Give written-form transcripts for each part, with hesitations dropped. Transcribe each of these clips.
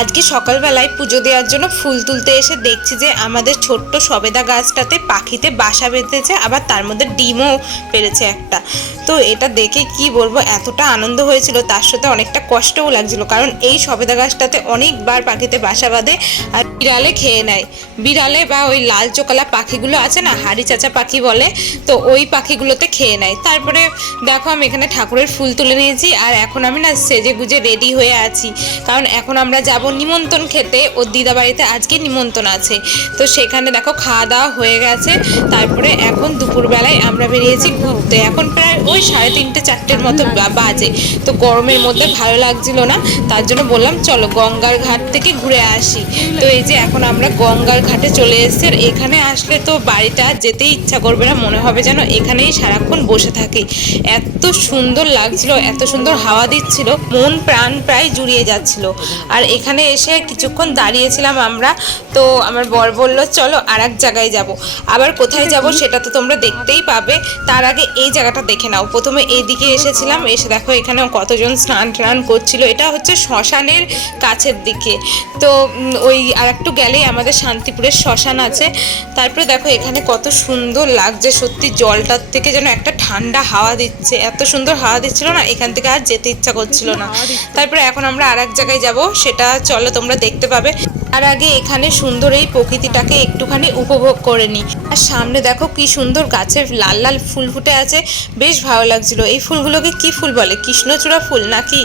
আজকে সকালবেলায় পুজো দেওয়ার জন্য ফুল তুলতে এসে দেখছি যে আমাদের ছোট্ট সবেদা গাছটাতে পাখিতে বাসা বেঁধেছে, আবার তার মধ্যে ডিমও পেরেছে একটা। তো এটা দেখে কি বলবো, এতটা আনন্দ হয়েছিল, তার সাথে অনেকটা কষ্টও লাগছিল, কারণ এই সবেদা গাছটাতে অনেকবার পাখিতে বাসা বাঁধে আর বিড়ালে খেয়ে নেয়। বিড়ালে বা ওই লাল চোকালা পাখিগুলো আছে না, হাড়ি চাচা পাখি বলে, তো ওই পাখিগুলোতে খেয়ে নেয়। তারপরে দেখো আমি এখানে ঠাকুরের ফুল তুলে নিয়েছি, আর এখন আমি না সেজে গুজে রেডি হয়ে আছি, কারণ এখন আমরা যাব নিমন্ত্রণ খেতে। ওর দিদা বাড়িতে আজকে নিমন্ত্রণ আছে, তো সেখানে দেখো খাওয়া দাওয়া হয়ে গেছে। তারপরে এখন দুপুরবেলায় আমরা বেরিয়েছি ঘুরতে। এখন প্রায় ওই 3:30 4টের মতো বাজে। তো গরমের মধ্যে ভালো লাগছিল না, তার জন্য বললাম চলো গঙ্গার ঘাট থেকে ঘুরে আসি। তো এই যে এখন আমরা গঙ্গার ঘাটে চলে এসেছি, আর এখানে আসলে তো বাড়িটা যেতেই ইচ্ছা করবে না, মনে হবে যেন এখানেই সারাক্ষণ বসে থাকি। এত সুন্দর লাগছিল, এত সুন্দর হাওয়া দিচ্ছিল, মন প্রাণ প্রায় জুড়িয়ে যাচ্ছিল। আর এখানে এসে কিছুক্ষণ দাঁড়িয়েছিলাম আমরা। তো আমার বর বলল চলো আর এক জায়গায় যাব। আবার কোথায় যাব সেটা তো তোমরা দেখতেই পাবে, তার আগে এই জায়গাটা দেখে নাও। প্রথমে এইদিকে এসেছিলাম, এসে দেখো এখানে কতজন স্নান টান করছিল। এটা হচ্ছে শ্মশানের কাছের দিকে। তো ওই আর একটু গেলেই আমাদের শান্তিপুরের শ্মশান আছে। তারপরে দেখো এখানে কত সুন্দর লাগছে, সত্যি জলটার থেকে যেন একটা ঠান্ডা হাওয়া দিচ্ছে, এত সুন্দর হাওয়া দিচ্ছিল না, এখান থেকে আর যেতে ইচ্ছা করছিল না। তারপরে এখন আমরা আর এক জায়গায় যাব, সেটা চলো তোমরা দেখতে পাবে। আর আগে এখানে সুন্দর এই প্রকৃতিটাকে একটুখানি উপভোগ করে নিই। আর সামনে দেখো কি সুন্দর গাছের লাল লাল ফুল ফুটে আছে, বেশ ভালো লাগছিল। এই ফুলগুলোকে কি ফুল বলে, কৃষ্ণচূড়া ফুল নাকি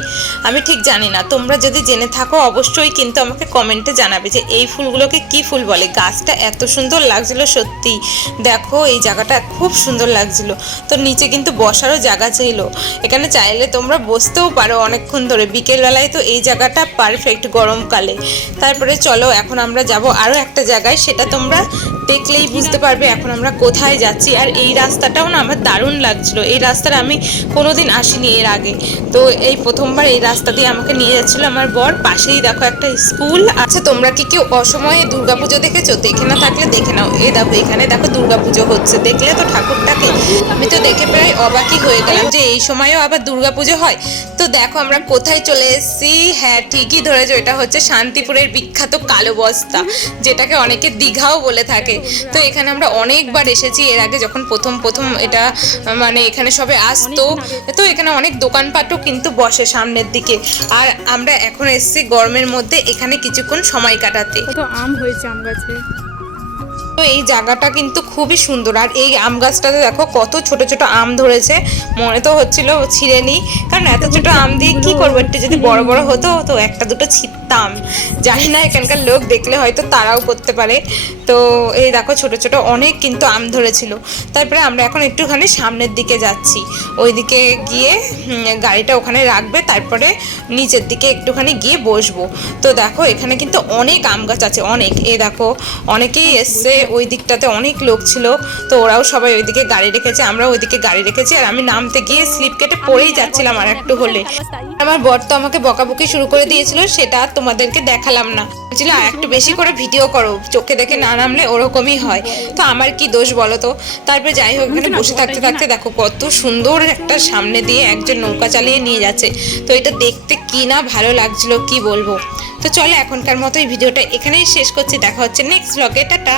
আমি ঠিক জানি না, তোমরা যদি জেনে থাকো অবশ্যই কিন্তু আমাকে কমেন্টে জানাবে যে এই ফুলগুলোকে কি ফুল বলে। গাছটা এত সুন্দর লাগছিল সত্যি, দেখো এই জায়গাটা খুব সুন্দর লাগছিল। তো নিচে কিন্তু বসারও জায়গা ছিল, এখানে চাইলে তোমরা বসতেও পারো অনেকক্ষণ ধরে, বিকেলবেলায় তো এই জায়গাটা পারফেক্ট গরমকালে। তারপরে চলো এখন আমরা যাব আরও একটা জায়গায়, সেটা তোমরা দেখলেই বুঝতে পারবে এখন আমরা কোথায় যাচ্ছি। আর এই রাস্তাটাও না আমার দারুণ লাগছিল, এই রাস্তাটা আমি কোনোদিন আসিনি এর আগে, তো এই প্রথমবার এই রাস্তা দিয়ে আমাকে নিয়ে যাচ্ছিলো আমার বর। পাশেই দেখো একটা স্কুল আছে। তোমরা কি কেউ অসময়ে দুর্গাপুজো দেখেছো? দেখে না থাকলে দেখে নাও। এই দেখো এখানে দেখো দুর্গাপুজো হচ্ছে, দেখলে তো ঠাকুরটাকে, আমি তো দেখে প্রায় অবাকই হয়ে গেলাম যে এই সময়ও আবার দুর্গাপুজো হয়। তো দেখো আমরা কোথায় চলে এসেছি, হ্যাঁ ঠিকই ধরেছো, এটা হচ্ছে শান্তিপুরের বিখ্যাত কালো বস্তা, যেটাকে অনেকে দীঘাও বলে থাকে। তো এখানে আমরা অনেকবার এসেছি এর আগে, যখন প্রথম এটা মানে এখানে সবে আসতো। তো এখানে অনেক দোকানপাটও কিন্তু বসে সামনের দিকে। আর আমরা এখন এসেছি গরমের মধ্যে এখানে কিছুক্ষণ সময় কাটাতে। কত আম হয়েছে আম গাছে। তো এই জায়গাটা কিন্তু খুবই সুন্দর। আর এই আম গাছটাতে দেখো কত ছোট ছোট আম ধরেছে, মনে তো হচ্ছিল ছিঁড়ে নিই, কারণ এত ছোট আম দিয়ে কি করবো, একটু যদি বড় বড় হতো তো একটা দুটো ছিঁড়তাম। জানি না এখানকার লোক দেখলে হয়তো তারাও করতে পারে। তো এই দেখো ছোট ছোট অনেক কিন্তু আম ধরেছিল। তারপরে আমরা এখন একটুখানি সামনের দিকে যাচ্ছি, ওইদিকে গিয়ে গাড়িটা ওখানে রাখবে, তারপরে নিচের দিকে একটুখানি গিয়ে বসবো। তো দেখো এখানে কিন্তু অনেক আম গাছ আছে, অনেক। এই দেখো অনেকেই এসছে, ওই দিকটাতে অনেক লোক ছিল, তো ওরাও সবাই ওইদিকে গাড়ি রেখেছে, আমরা ওইদিকে গাড়ি রেখেছি। আর আমি নামতে গিয়ে স্লিপ কেটে পড়েই যাচ্ছিলাম আর একটু হলে। আমার বর তো আমাকে বকাবকি শুরু করে দিয়েছিল, সেটা তোমাদেরকে দেখালাম না, বলছিল আর একটু বেশি করে ভিডিও করো, চোখে দেখে না নামলে ওরকমই হয়। তো আমার কি দোষ বলো তো। তারপরে যাই হোক এখানে বসে থাকতে থাকতে দেখো কত সুন্দর একটা সামনে দিয়ে একজন নৌকা চালিয়ে নিয়ে যাচ্ছে। তো এটা দেখতে কি না ভালো লাগছিল কি বলবো। তো চলো এখনকার মতো এই ভিডিওটা এখানেই শেষ করছি, দেখা হচ্ছে নেক্সট ব্লগে, টাটা।